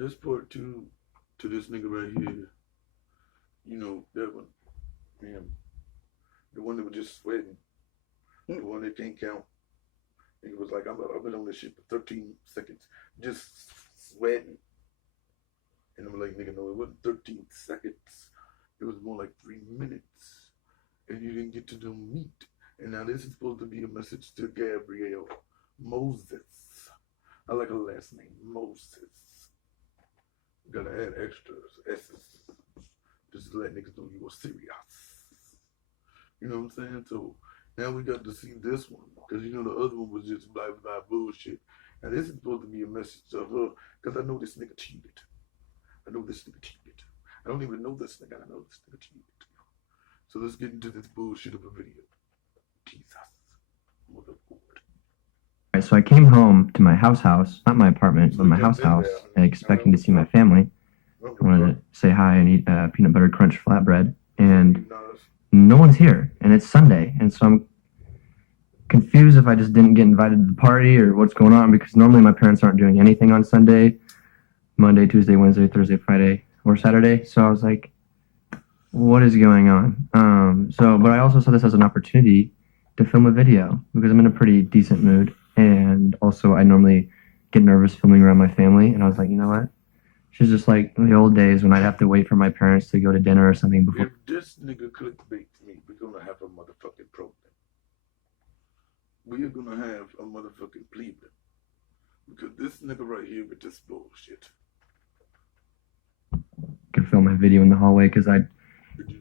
This part two to this nigga right here. You know that one, man. The one that was just sweating. The one that can't count. He was like, I've been on this shit for 13 seconds, just sweating. And I'm like, nigga, no, it wasn't 13 seconds. It was more like 3 minutes. And you didn't get to do meat. And now this is supposed to be a message to Gabrielle Moses. I like her last name, Moses. Gotta add extras, S's, just to let niggas know you were serious. You know what I'm saying? So now we got to see this one, because you know the other one was just blah blah bullshit. Now this is supposed to be a message to her, because I know this nigga cheated. I know this nigga cheated. I don't even know this nigga. I know this nigga cheated. So let's get into this bullshit of a video. Jesus, motherfucker. Right, so I came home to my house, not my apartment, but my house, expecting to see my family. I wanted to say hi and eat peanut butter crunch flatbread, and no one's here, and it's Sunday, and so I'm confused if I just didn't get invited to the party or what's going on, because normally my parents aren't doing anything on Sunday, Monday, Tuesday, Wednesday, Thursday, Friday, or Saturday, so I was like, what is going on? But I also saw this as an opportunity to film a video, because I'm in a pretty decent mood. And also, I normally get nervous filming around my family. And I was like, you know what? She's just like the old days when I'd have to wait for my parents to go to dinner or something before. If this nigga clickbait me, we're going to have a motherfucking problem. We are going to have a motherfucking problem. Because this nigga right here with this bullshit. I could film my video in the hallway because I'd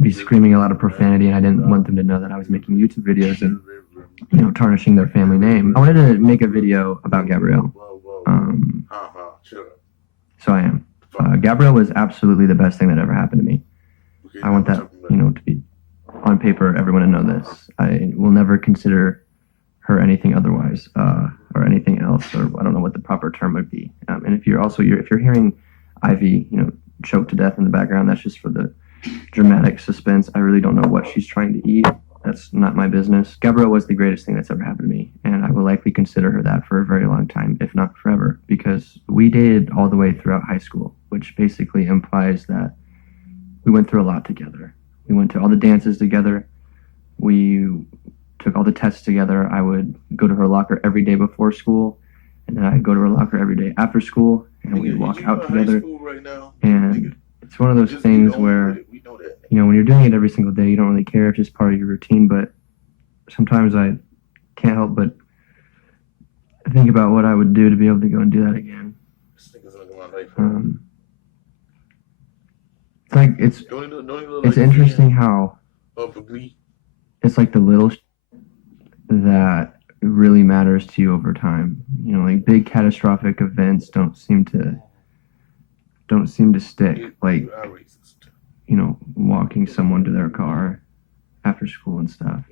be screaming a lot of profanity, and I didn't want them to know that I was making YouTube videos and, you know, tarnishing their family name. I wanted to make a video about Gabrielle. So I am. Gabrielle was absolutely the best thing that ever happened to me. I want that, you know, to be on paper, everyone to know this. I will never consider her anything otherwise, or anything else, or I don't know what the proper term would be. And if you're hearing Ivy, you know, choke to death in the background, that's just for the dramatic suspense. I really don't know what she's trying to eat. That's not my business. Gabrielle was the greatest thing that's ever happened to me, and I will likely consider her that for a very long time, if not forever, because we dated all the way throughout high school, which basically implies that we went through a lot together. We went to all the dances together. We took all the tests together. I would go to her locker every day before school, and then I'd go to her locker every day after school, and we'd walk out together. And it's one of those things where, you know, when you're doing it every single day, you don't really care. It's just part of your routine. But sometimes I can't help but think about what I would do to be able to go and do that again. It's like it's interesting how it's like the little that really matters to you over time. You know, like big catastrophic events don't seem to stick. Like, you know, walking someone to their car after school and stuff.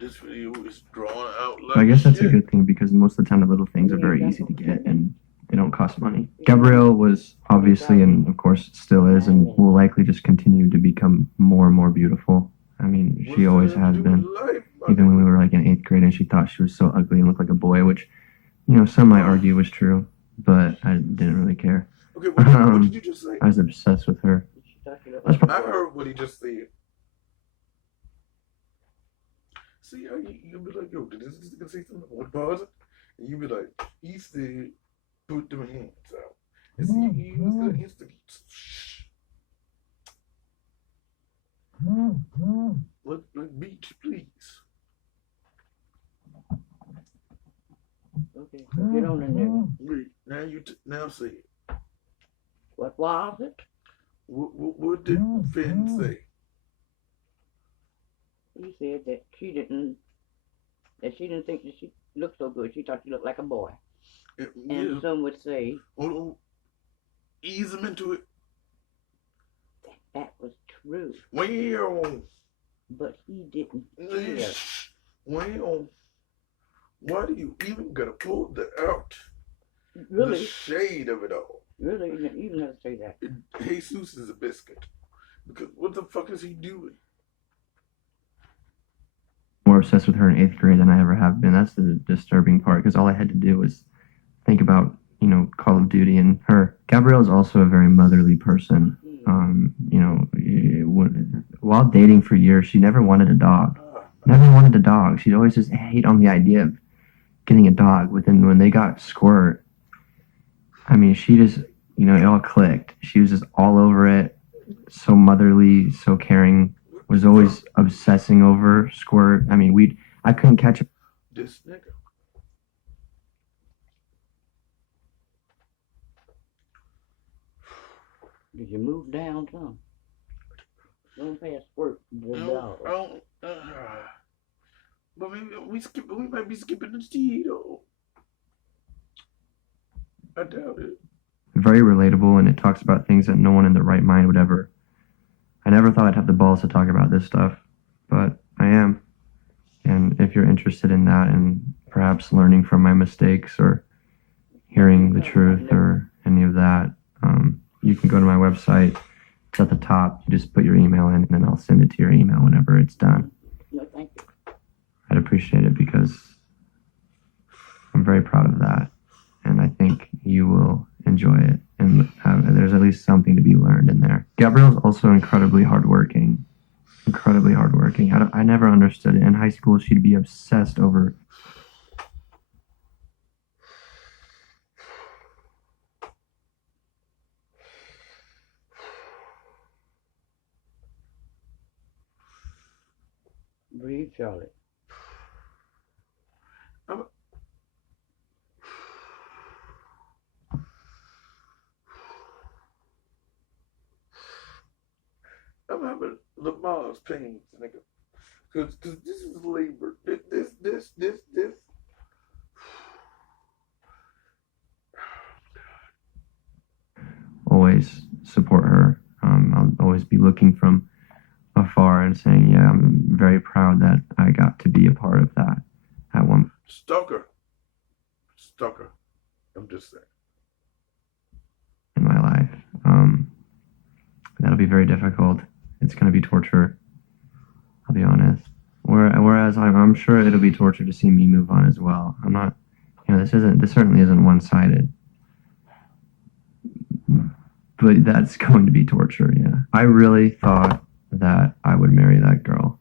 This video is drawn out like I guess that's shit. a good thing, because most of the time the little things are very easy to get and they don't cost money. Gabrielle was obviously, and of course still is, and will likely just continue to become more and more beautiful. I mean, she always has been. Even when we were like in 8th grade and she thought she was so ugly and looked like a boy, which, you know, some might argue was true, but I didn't really care. Okay, what did you just say? I was obsessed with her. I heard what he just said. See how you be like, yo, did this nigga say something? I want to pause it. And you be like, he said, put them hands out. And see, he was gonna instigate. Let beach, please. Okay, so get on in there. Wait, now say it. What was it? What did Finn say? He said that she didn't think that she looked so good. She thought she looked like a boy. And some would say, hold on, ease him into it. That was true. Well, but he didn't care. Well, why do you even gotta pull that out? Really? The shade of it all. Really? You even have to say that. Jesus is a biscuit. Because what the fuck is he doing? More obsessed with her in 8th grade than I ever have been. That's the disturbing part, because all I had to do was think about, Call of Duty and her. Gabrielle is also a very motherly person. While dating for years, she never wanted a dog. Never wanted a dog. She'd always just hate on the idea of getting a dog. When they got Squirt, I mean, she just, it all clicked. She was just all over it. So motherly, so caring. Was always obsessing over Squirt. I mean, I couldn't catch a This nigga. Did you move down some? Don't pass Squirt. But maybe we might be skipping the tea though. I doubt it. Very relatable, and it talks about things that no one in their right mind would ever. I never thought I'd have the balls to talk about this stuff, but I am. And if you're interested in that and perhaps learning from my mistakes or hearing the truth or any of that, you can go to my website. It's at the top. You just put your email in, and then I'll send it to your email whenever it's done. No, thank you. I'd appreciate it because I'm very proud of that, and I think you will enjoy it. And there's at least something to be learned in there. Gabrielle's also incredibly hardworking. Incredibly hardworking. I never understood it. In high school, she'd be obsessed over Breathe, Charlie. I'm having Lamar's pains, nigga. Cause this is labor. This. always support her. I'll always be looking from afar and saying, yeah, I'm very proud that I got to be a part of that at one. Stalker. I'm just saying. In my life. That'll be very difficult. It's going to be torture. I'll be honest. Whereas I'm sure it'll be torture to see me move on as well. I'm not, this certainly isn't one-sided. But that's going to be torture, yeah. I really thought that I would marry that girl.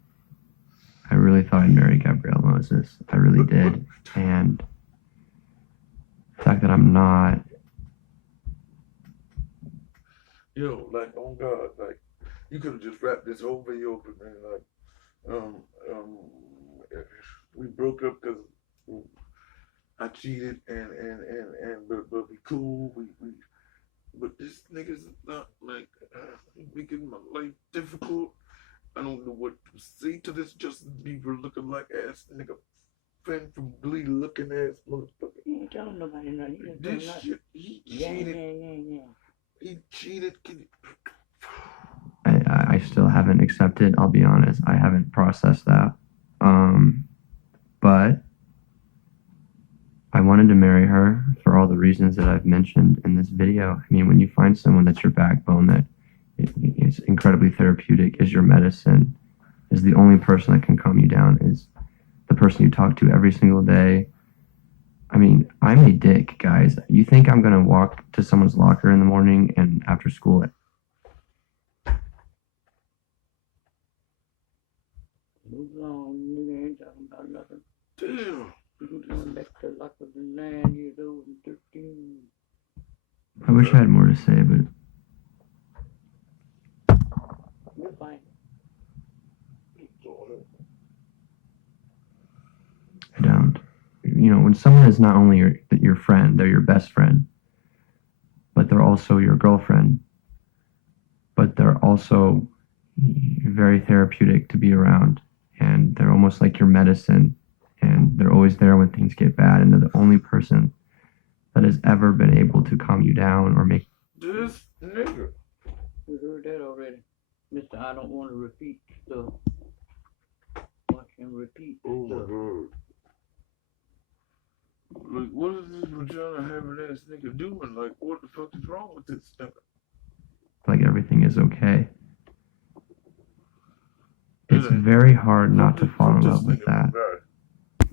I really thought I'd marry Gabrielle Moses. I really did. And the fact that I'm not. Yo, like, oh God, like, you could have just wrapped this whole video up, man. Like, we broke up because I cheated, but we cool. But this nigga's not like making my life difficult. I don't know what to say to this Justin Bieber looking like ass nigga, fan from Glee looking ass motherfucker. You ain't telling nobody nothing. This shit, he cheated. Yeah. He cheated. I still haven't accepted. I'll be honest. I haven't processed that. But I wanted to marry her for all the reasons that I've mentioned in this video. I mean, when you find someone that's your backbone, that is incredibly therapeutic, is your medicine, is the only person that can calm you down, is the person you talk to every single day. I mean, I'm a dick, guys. You think I'm going to walk to someone's locker in the morning and after school? Move on, nigga ain't talking about nothing. Damn. You going back to locker than 9 years old and 13. I wish I had more to say, but You're fine. I don't. When someone is not only your friend, they're your best friend, but they're also your girlfriend, but they're also very therapeutic to be around, and they're almost like your medicine, and they're always there when things get bad, and they're the only person that has ever been able to calm you down or make. This nigga. We heard that already. Mr. I don't want to repeat stuff. Watch him repeat Oh my stuff. God. Like, what is this vagina having ass nigga doing? Like, what the fuck is wrong with this nigga? Like everything is okay. It's very hard not to fall in love with that.